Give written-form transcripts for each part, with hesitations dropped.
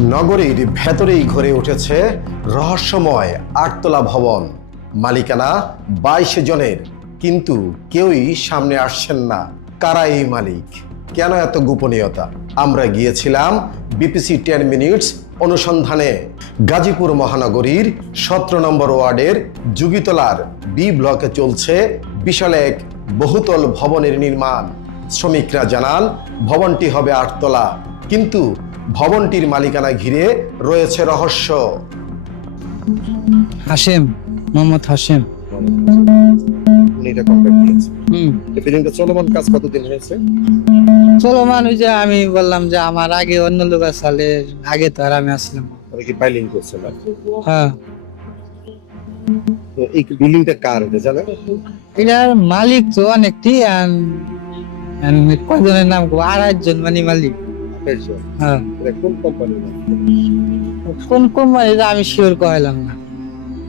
নগরীর ভেতরেই গড়ে উঠেছে রহস্যময় আটতলা ভবন। মালিকানা 22 জনের, কিন্তু কেউই সামনে আসছেন না। কারা এই মালিক, কেন এত গোপনীয়তা? আমরা গিয়েছিলাম বিপিসি 10 মিনিটস অনুসন্ধানে। গাজীপুর মহানগরীর 17 নম্বর ওয়ার্ডের যুগীতলার বি ব্লকে চলছে বিশাল এক বহুতল ভবনের নির্মাণ। শ্রমিকরা জানান ভবনটি হবে 8 তলা, কিন্তু ভবনটির মালিকানা ঘিরে রয়েছে রহস্য। হাশেম, মোহাম্মদ হাশেম। চলমান কাজ কতদিন হয়েছে? চলমান ওই যে আমি বললাম যে আমার আগে অন্য লোক আসলে আগে তো আর আমি আসলাম। কি ফাইলিং করছিল? হ্যাঁ, তো এই বিল্ডিংটা কার এটা জানেন? এটার মালিক তো অনেকটি কয়জনের নাম 8 জন মানে মালিক। হ্যাঁ, কোন কোম্পানি? কোন কোম্পানি আমি শিওর কইলাম না,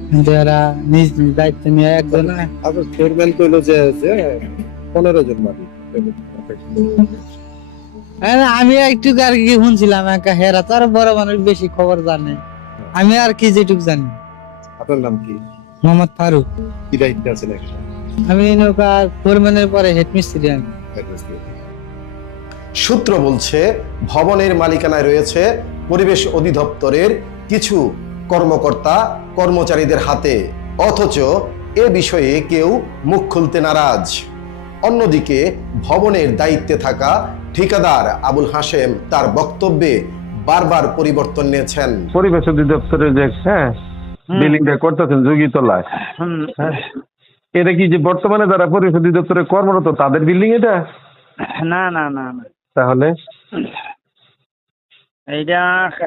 কিন্তু এরা নিজ নিজ দায়িত্ব নিয়ে একজন। আপনার চেয়ারম্যান কইলো যে 15 জন মালিক। আমি একটু আর কি শুনছিলাম, হেরা তো আর বড় মানুষ বেশি খবর জানে, আমি আর কি যেটুক জানি। আপনার নাম কি? মোহাম্মদ ফারুক। কি দায়িত্বে আছেন এখন? আমি নৌকা ফোরম্যানের পরে হেড মিস্ত্রি আমি। সূত্র বলছে ভবনের মালিকানায় রয়েছে পরিবেশ অধিদপ্তরের কিছু কর্মকর্তা কর্মচারীদের হাতে, অথচ এ বিষয়ে কেউ মুখ খুলতে নারাজ। অন্যদিকে ভবনের দায়িত্বে থাকা ঠিকাদার আবুল হাশেম তার বক্তব্যে বারবার পরিবর্তন নিয়েছেন। পরিবেশ অধিদপ্তরে যে বিল্ডিংটা করতেছেন যুগীতলায়, এটা কি যে বর্তমানে যারা পরিবেশ অধিদপ্তরে কর্মরত তাদের বিল্ডিং এটা? না না না না, তাহলে এইটা